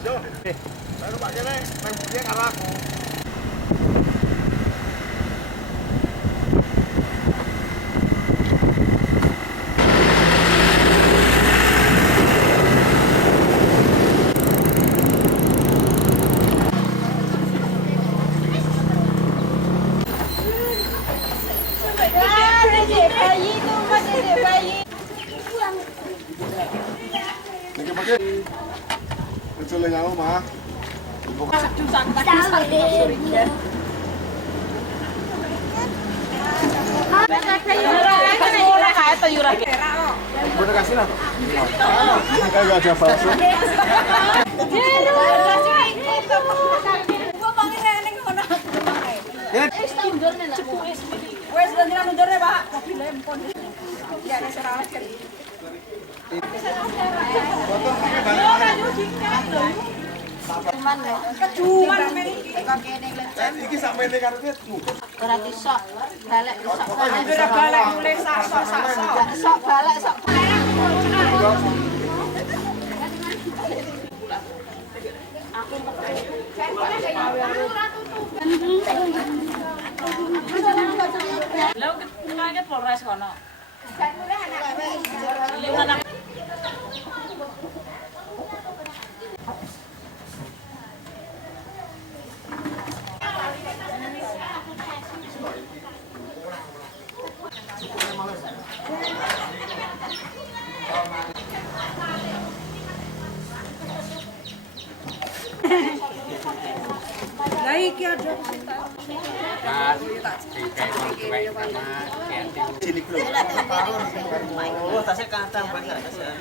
Baru Pak Kene, main dia karo aku. Niki pakai kecil yang mah. Boleh kasih lah. Kagak ada bakso. Wes nundurnya Pak. Ya nasional kan. Cuman Iki sampe nek karo dia Berarti sok balik sok balik mulai sok. sok balik sok. Lalu kita Polres kono. Lah iki ada sini belum. Oh, tasnya kantang banget tasnya.